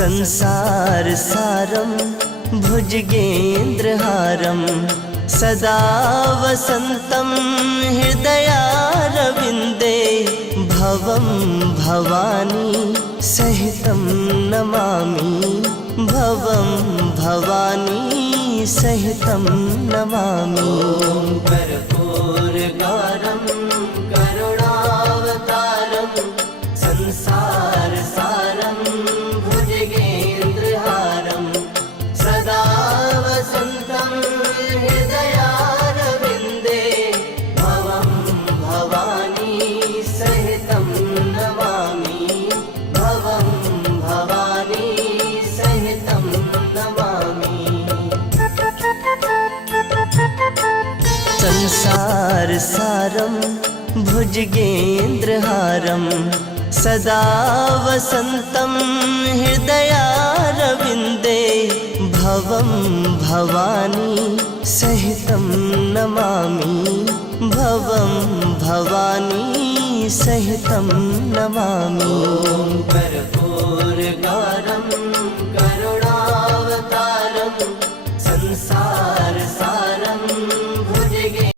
संसारसारं भुजगेन्द्रहारं सदा वसन्तं हृदयारविन्दे भवं भवानी सहितं नमामि भवं भवानी सहितं नमामि। कर्पूरगारं करुणावतारं संसारसारं भुजगेन्द्रहारं सदा वसन्तं हृदयारविन्दे भवं भवानी सहितं नमामि भवं भवानी सहितं नमामि। संसारसारं भुजगेन्द्रहारं सदा वसन्तं हृदयारविन्दे भवं भवानी सहितं नमामि भवं भवानी सहितं नमामि।